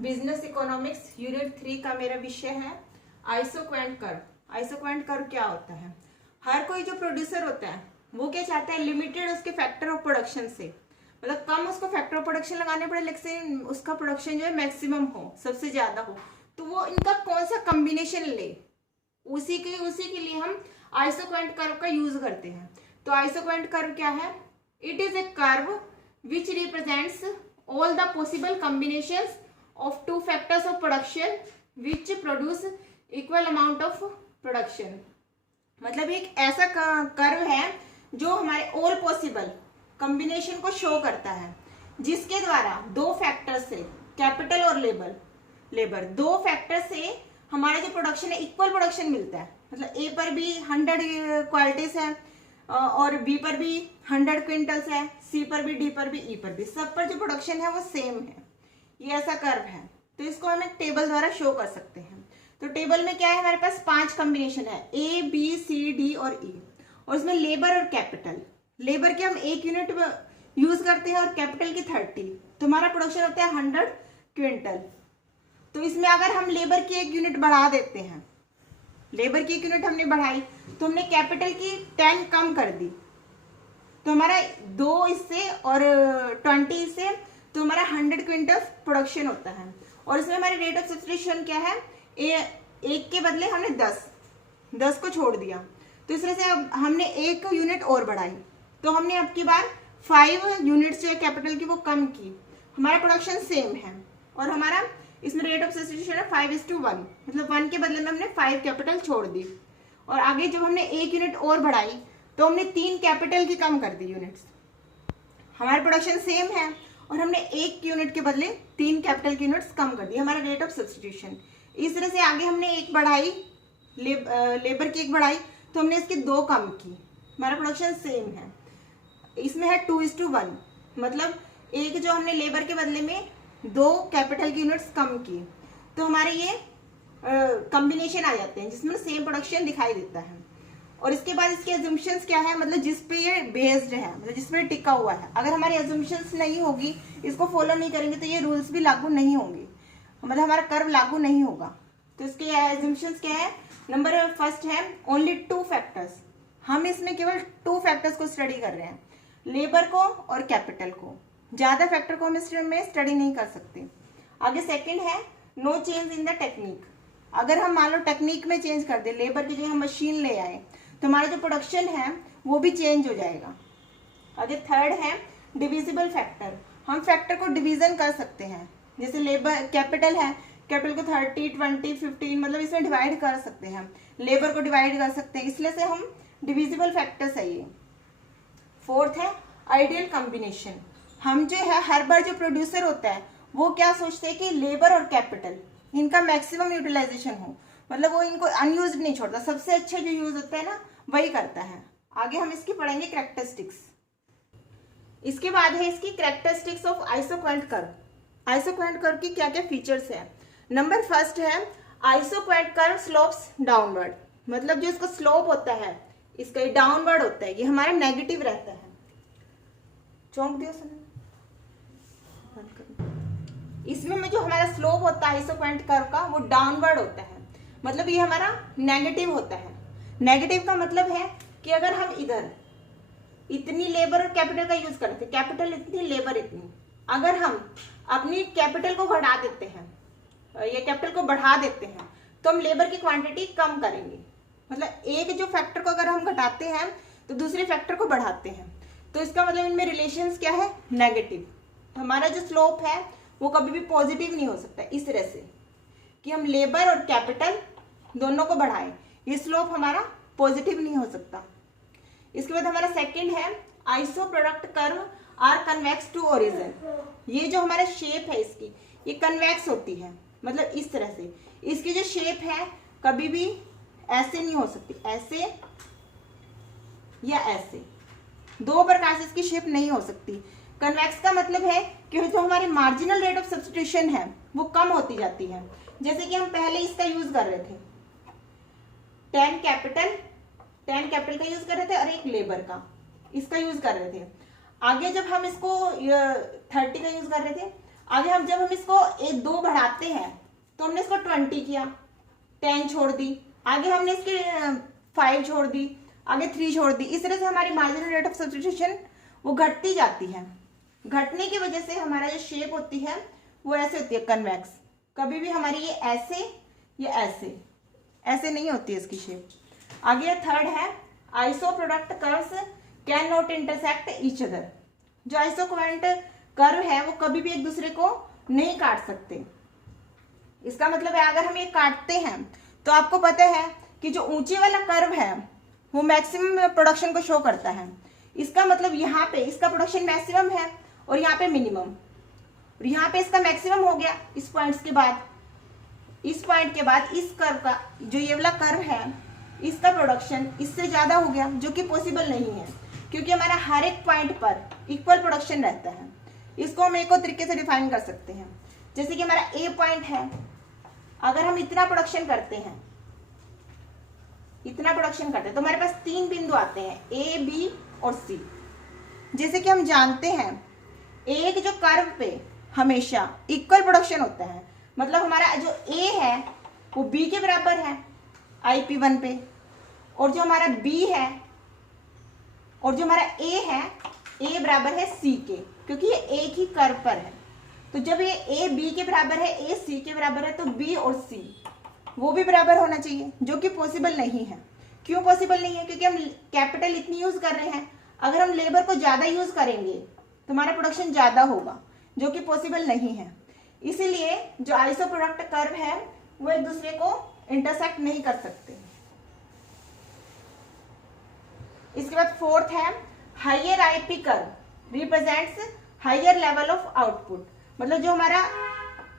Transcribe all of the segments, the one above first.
Business economics unit 3 का मेरा विषय है आइसोक्वेंट कर्व। आइसोक्वेंट कर्व क्या होता है? हर कोई जो प्रोड्यूसर होता है वो क्या चाहता है, लिमिटेड उसके फैक्टर ऑफ प्रोडक्शन से, मतलब कम उसको फैक्टर ऑफ प्रोडक्शन लगाने पड़े लेकिन उसका प्रोडक्शन जो है मैक्सिमम हो, सबसे ज्यादा हो। तो वो इनका कौन सा कॉम्बिनेशन ले, उसी के लिए हम आइसोक्वेंट कर्व का यूज करते हैं। तो आइसोक्वेंट कर्व क्या है? It is a curve which represents all the possible combinations of two factors of production which produce equal amount of production। मतलब एक ऐसा कर्व है जो हमारे all possible combination को शो करता है, जिसके द्वारा दो फैक्टर से, कैपिटल और लेबर दो फैक्टर से हमारा जो प्रोडक्शन है इक्वल प्रोडक्शन मिलता है। मतलब ए पर भी 100 क्वालिटीज है और बी पर भी 100 क्विंटल्स है, सी पर भी, डी पर भी, ई पर भी, सब पर जो प्रोडक्शन है वो सेम है। ये ऐसा कर्व है। तो इसको हम एक टेबल द्वारा शो कर सकते हैं। तो टेबल में क्या है, हमारे पास 5 कॉम्बिनेशन है, ए बी सी डी और ई, और इसमें लेबर और कैपिटल। लेबर के हम 1 यूनिट यूज करते हैं और कैपिटल की 30, तो हमारा प्रोडक्शन होता है 100 क्विंटल। तो इसमें अगर हम लेबर की 1 यूनिट बढ़ा देते हैं, लेबर की 1 यूनिट हमने बढ़ाई तो हमने कैपिटल की 10 कम कर दी, तो हमारा 2 इससे और 20 इससे, तो हमारा 100 क्विंटल प्रोडक्शन होता है। और इसमें हमारे रेट ऑफ सब्स्टिट्यूशन क्या है, 1 के बदले हमने 10 को छोड़ दिया। तो इस तरह से अब हमने 1 यूनिट और बढ़ाई, तो हमने अब की बार 5 यूनिट्स जो है कैपिटल की वो कम की, हमारा प्रोडक्शन सेम है। और हमारा इसमें रेट ऑफ सब्स्टिट्यूशन है 5:1, मतलब 1 के बदले में हमने 5 कैपिटल छोड़ दी। और आगे जब हमने 1 यूनिट और बढ़ाई तो हमने 3 कैपिटल की कम कर दी यूनिट्स, हमारा प्रोडक्शन सेम है और हमने 1 यूनिट के बदले 3 कैपिटल की यूनिट्स कम कर दी, हमारा रेट ऑफ सब्स्टिट्यूशन। इस तरह से आगे हमने 1 बढ़ाई, लेबर की 1 बढ़ाई तो हमने इसकी 2 कम की, हमारा प्रोडक्शन सेम है। इसमें है 2:1, मतलब 1 जो हमने लेबर के बदले में 2 कैपिटल की यूनिट्स कम की, तो हमारे ये कॉम्बिनेशन आ जाते हैं जिसमें सेम प्रोडक्शन दिखाई देता है। और इसके बाद इसके एजम्पशंस क्या है, मतलब जिस पे ये बेस्ड है, मतलब जिस पे टिका हुआ है। अगर हमारी एजम्पशंस नहीं होगी, इसको फॉलो नहीं करेंगे तो ये रूल्स भी लागू नहीं होंगे, मतलब हमारा कर्व लागू नहीं होगा। तो इसके एजम्पशंस क्या है? नंबर फर्स्ट है ओनली 2 फैक्टर्स, हम इसमें केवल 2 फैक्टर्स को स्टडी कर रहे हैं, लेबर को और कैपिटल को, ज्यादा फैक्टर को हम इसमें स्टडी नहीं कर सकते। आगे सेकेंड है no change in the technique, अगर हम मान लो टेक्निक में चेंज कर दे, लेबर की जगह हम मशीन ले आए तो हमारा जो प्रोडक्शन है वो भी चेंज हो जाएगा। आगे थर्ड है डिविजिबल फैक्टर, हम फैक्टर को डिवीजन कर सकते हैं, जैसे लेबर कैपिटल है, कैपिटल को 30, 20, 15 मतलब इसमें डिवाइड कर सकते हैं, लेबर को डिवाइड कर सकते हैं, इसलिए से हम डिविजिबल फैक्टर्स है ये। फोर्थ है आइडियल कॉम्बिनेशन, हम जो है हर बार जो प्रोड्यूसर होता है वो क्या सोचते हैं कि लेबर और कैपिटल इनका मैक्सिमम यूटिलाइजेशन हो, मतलब वो इनको अनयूज्ड नहीं छोड़ता, सबसे अच्छा जो यूज होता है ना वही करता है। आगे हम इसकी पढ़ेंगे कैरेक्टरिस्टिक्स। इसके बाद है इसकी characteristics of isoquant curve. Isoquant curve की क्या क्या फीचर्स है? नंबर फर्स्ट है आइसोक्वेंट कर्व स्लोप्स डाउनवर्ड, मतलब जो इसका स्लोप होता है इसका डाउनवर्ड होता है, ये हमारा नेगेटिव रहता है। चौंक दियो सुन, इसमें जो हमारा स्लोप होता है आइसोक्वेंट कर्व का वो डाउनवर्ड होता है, मतलब ये हमारा नेगेटिव होता है। नेगेटिव का मतलब है कि अगर हम इधर इतनी लेबर और कैपिटल का यूज करते, कैपिटल इतनी लेबर इतनी, अगर हम अपनी कैपिटल को घटा देते हैं या कैपिटल को बढ़ा देते हैं तो हम लेबर की क्वांटिटी कम करेंगे, मतलब एक जो फैक्टर को अगर हम घटाते हैं तो दूसरे फैक्टर को बढ़ाते हैं, तो इसका मतलब इनमें रिलेशंस क्या है, नेगेटिव। तो हमारा जो स्लोप है वो कभी भी पॉजिटिव नहीं हो सकता, इस तरह से कि हम लेबर और कैपिटल दोनों को बढ़ाएं, ये स्लोप हमारा पॉजिटिव नहीं हो सकता। इसके बाद हमारा सेकंड है iso product curve are convex to origin, ये जो हमारा शेप है इसकी ये कन्वेक्स होती है, मतलब इस तरह से इसकी जो शेप है कभी भी ऐसे नहीं हो सकती, ऐसे या ऐसे, 2 प्रकार से इसकी शेप नहीं हो सकती। कन्वेक्स का मतलब है कि जो हमारी मार्जिनल रेट ऑफ सब्स्टिट्यूशन है वो कम होती जाती है, जैसे कि हम पहले इसका यूज कर रहे थे 10 कैपिटल का यूज कर रहे थे और 1 लेबर का इसका यूज कर रहे थे। आगे जब हम इसको 30 का यूज कर रहे थे, आगे हम जब हम इसको 2 बढ़ाते हैं तो हमने इसको 20 किया, 10 छोड़ दी, आगे हमने इसके 5 छोड़ दी, आगे 3 छोड़ दी। इस तरह से हमारी मार्जिनल रेट ऑफ सब्स्टिट्यूशन वो घटती जाती है। घटने की वजह से हमारा जो शेप होती है वो ऐसे होती है कन्वेक्स। कभी भी हमारी ये ऐसे या ऐसे नहीं होती है इसकी शेप। आगे थर्ड है iso product curves can not intersect each other. जो आइसोक्वेंट कर्व है वो कभी भी एक दूसरे को नहीं काट सकते। इसका मतलब है अगर हम ये काटते हैं तो आपको पता है कि जो ऊंचे वाला कर्व है वो मैक्सिमम प्रोडक्शन को शो करता है। इसका मतलब यहाँ पे इसका प्रोडक्शन मैक्सिमम है और यहाँ पे मिनिमम, और यहाँ पे इसका मैक्सिमम हो गया इस पॉइंट्स के बाद। इस पॉइंट के बाद इस कर्व का जो ये वाला कर्व है इसका प्रोडक्शन इससे ज्यादा हो गया, जो कि पॉसिबल नहीं है क्योंकि हमारा हर एक पॉइंट पर इक्वल प्रोडक्शन रहता है। इसको हम एक और तरीके से डिफाइन कर सकते हैं, जैसे कि हमारा ए पॉइंट है, अगर हम इतना प्रोडक्शन करते हैं तो हमारे पास 3 बिंदु आते हैं ए, बी और सी। जैसे कि हम जानते हैं एक जो कर्व पे हमेशा इक्वल प्रोडक्शन होता है, मतलब हमारा जो ए है वो बी के बराबर है IP1 पे, और जो हमारा बी है और जो हमारा ए है ए बराबर है सी के, क्योंकि ये एक ही कर्व पर है। तो जब ये ए बी के बराबर है, ए सी के बराबर है, तो बी और सी वो भी बराबर होना चाहिए, जो कि पॉसिबल नहीं है। क्यों पॉसिबल नहीं है? क्योंकि हम कैपिटल इतनी यूज कर रहे हैं। अगर हम लेबर को ज्यादा यूज करेंगे तो हमारा प्रोडक्शन ज्यादा होगा, जो कि पॉसिबल नहीं है। इसीलिए जो आइसो प्रोडक्ट कर्व है वो एक दूसरे को इंटरसेक्ट नहीं कर सकते। इसके बाद फोर्थ है higher IP curve represents higher level of output. मतलब जो हमारा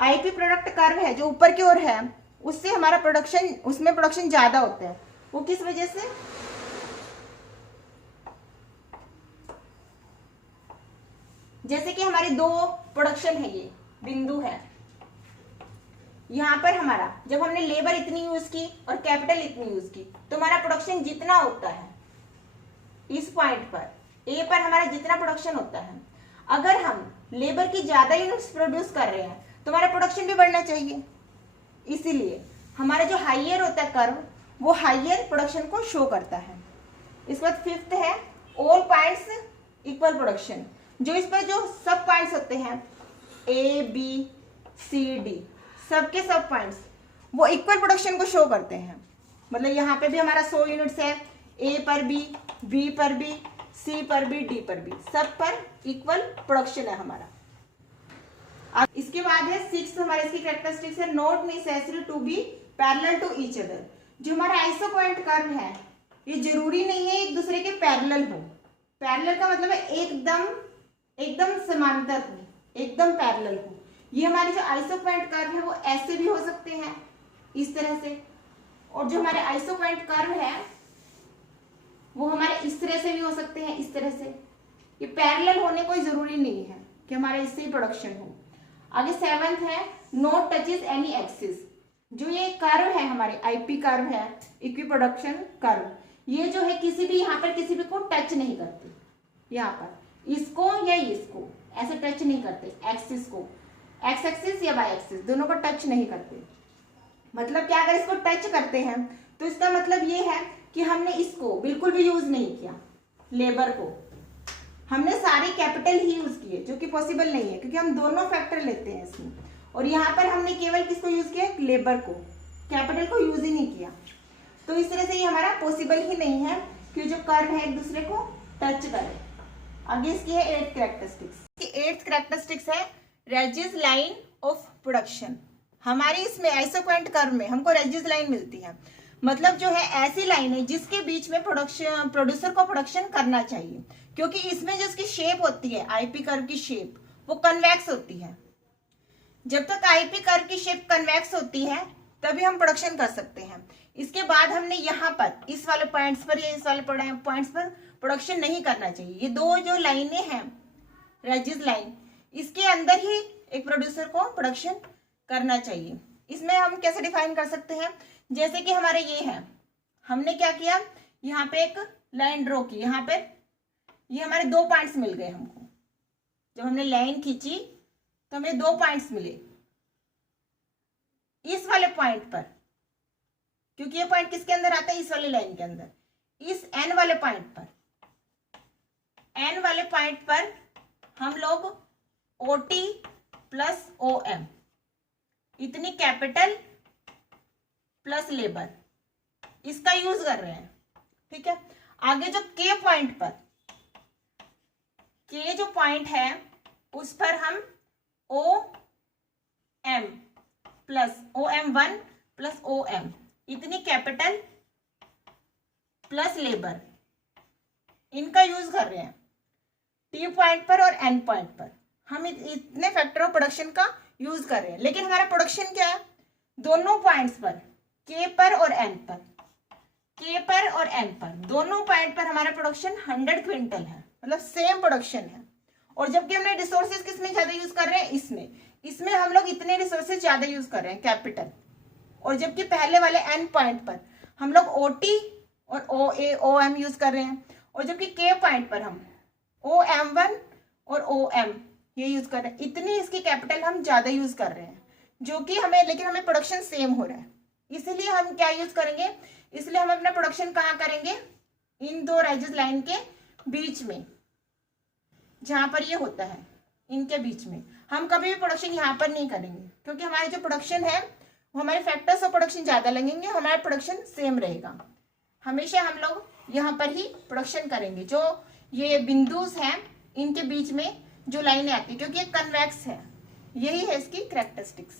आईपी प्रोडक्ट कर्व है जो ऊपर की ओर है उससे हमारा प्रोडक्शन, उसमें प्रोडक्शन ज्यादा होता है। वो किस वजह से? जैसे कि हमारे 2 प्रोडक्शन है, ये बिंदु है, यहां पर हमारा जब हमने लेबर इतनी यूज की और कैपिटल इतनी यूज की तो हमारा प्रोडक्शन जितना होता है इस पॉइंट पर ए पर हमारा जितना प्रोडक्शन होता है, अगर हम लेबर की ज्यादा यूनिट्स प्रोड्यूस कर रहे हैं तो हमारा प्रोडक्शन भी बढ़ना चाहिए। इसीलिए हमारा जो हाइयर होता है कर्व वो हाइयर प्रोडक्शन को शो करता है। इसके बाद फिफ्थ है ऑल पॉइंट्स इक्वल प्रोडक्शन। जो इस पर जो सब पॉइंट्स होते हैं ए बी सी डी, सबके सब पॉइंट्स वो इक्वल प्रोडक्शन को शो करते हैं। मतलब यहाँ पे भी हमारा 100 यूनिट्स है, ए पर भी, बी पर भी, सी पर भी, डी पर भी, सब पर इक्वल प्रोडक्शन है हमारा। अब इसके बाद है 6 हमारे इसकी कैरेक्टरिस्टिक्स है not necessary to be parallel to each other. जो हमारा आइसो पॉइंट कर्व है ये जरूरी नहीं है एक दूसरे के पैरेलल हो। पैरेलल का मतलब है एकदम समांतर हो, एकदम पैरेलल हो। ये हमारे जो आइसो पॉइंट कर्व है वो ऐसे भी हो सकते हैं इस तरह से, और जो हमारे आइसो पॉइंट कर्व है वो हमारे इस तरह से भी हो सकते हैं, इस तरह से। ये पैरेलल होने कोई जरूरी नहीं है कि हमारे इससे ही प्रोडक्शन हो। आगे 7th है नॉट टचेस एनी एक्सिस। जो ये कर्व है हमारे आईपी कर्व है, इक्वी प्रोडक्शन कर्व, ये जो है किसी भी यहाँ पर किसी भी को टच नहीं करते। यहाँ पर इसको या इसको ऐसे टच नहीं करते, एक्सिस को, एक्स एक्सिस या वाई एक्सिस दोनों को टच नहीं करते। मतलब क्या, अगर इसको टच करते हैं तो इसका मतलब ये है कि हमने इसको बिल्कुल भी यूज नहीं किया, लेबर को हमने सारे कैपिटल ही यूज किए, जो कि पॉसिबल नहीं है क्योंकि हम दोनों फैक्टर लेते हैं इसमें। और यहाँ पर हमने केवल किसको यूज किया, लेबर को, कैपिटल को यूज ही नहीं किया। तो इस तरह से ये हमारा पॉसिबल ही नहीं है कि जो कर्व है एक दूसरे को टच करे। आगे इसकी है 8th कैरेक्टरिस्टिक्स। 8th कैरेक्टरिस्टिक्स है रेजिस लाइन ऑफ प्रोडक्शन। हमारी इसमें आइसोक्वेंट कर्व में हमको रेजिस लाइन मिलती है, मतलब जो है ऐसी लाइन है जिसके बीच में प्रोड्यूसर को प्रोडक्शन करना चाहिए, क्योंकि इसमें जो इसकी शेप होती है आईपी कर्व की शेप वो कन्वेक्स होती है। जब तक आईपी कर्व की शेप कन्वेक्स होती है तभी हम प्रोडक्शन कर सकते हैं। इसके बाद हमने यहाँ पर इस वाले पॉइंट्स पर या इस वाले पॉइंट्स पर प्रोडक्शन नहीं करना चाहिए। ये 2 जो लाइनें हैं रेजिस लाइन, इसके अंदर ही एक प्रोड्यूसर को प्रोडक्शन करना चाहिए। इसमें हम कैसे डिफाइन कर सकते हैं, जैसे कि हमारे ये है, हमने क्या किया, यहाँ पे एक लाइन ड्रॉ की, यहाँ पे ये हमारे 2 पॉइंट्स मिल गए हमको। जब हमने लाइन खींची तो हमें 2 पॉइंट्स मिले इस वाले पॉइंट पर, क्योंकि ये पॉइंट किसके अंदर आता है, इस वाली लाइन के अंदर। इस एन वाले पॉइंट पर, एन वाले पॉइंट पर हम लोग OT प्लस OM, इतनी कैपिटल प्लस लेबर, इसका यूज कर रहे हैं। ठीक है, आगे जो के पॉइंट पर, के जो पॉइंट है उस पर हम OM plus OM1 plus OM, इतनी कैपिटल प्लस लेबर, इनका यूज कर रहे हैं। टी पॉइंट पर और एन पॉइंट पर हम इतने फैक्टर ऑफ प्रोडक्शन का यूज कर रहे हैं। लेकिन हमारा प्रोडक्शन क्या है, दोनों पॉइंट्स पर, के पर और एन पर, के पर और एन पर, दोनों पॉइंट पर हमारा प्रोडक्शन 100 क्विंटल है, मतलब सेम प्रोडक्शन है। और जबकि हमने रिसोर्सेज किसमें ज्यादा यूज कर रहे हैं, इसमें हम लोग इतने रिसोर्सेज ज्यादा यूज कर रहे हैं कैपिटल। और जबकि पहले वाले एन पॉइंट पर हम लोग OT और OA OM यूज कर रहे हैं, और जबकि के पॉइंट पर हम OM1 और OM ये यूज कर रहे हैं, इतनी इसकी कैपिटल हम ज्यादा यूज कर रहे हैं, जो कि हमें, लेकिन हमें प्रोडक्शन सेम हो रहा है। इसलिए हम क्या यूज करेंगे, इसलिए हम अपना प्रोडक्शन कहाँ करेंगे, इन 2 राइजेस लाइन के बीच में, जहां पर ये होता है, इनके बीच में। हम कभी भी प्रोडक्शन यहाँ पर नहीं करेंगे, क्योंकि हमारे जो प्रोडक्शन है वो हमारे फैक्टर्स ऑफ प्रोडक्शन ज्यादा लगेंगे, हमारा प्रोडक्शन सेम रहेगा। हमेशा हम लोग यहाँ पर ही प्रोडक्शन करेंगे, जो ये बिंदुस हैं इनके बीच में जो लाइनें आती है, क्योंकि ये कन्वेक्स है, यही है इसकी कैरेक्टरिस्टिक्स।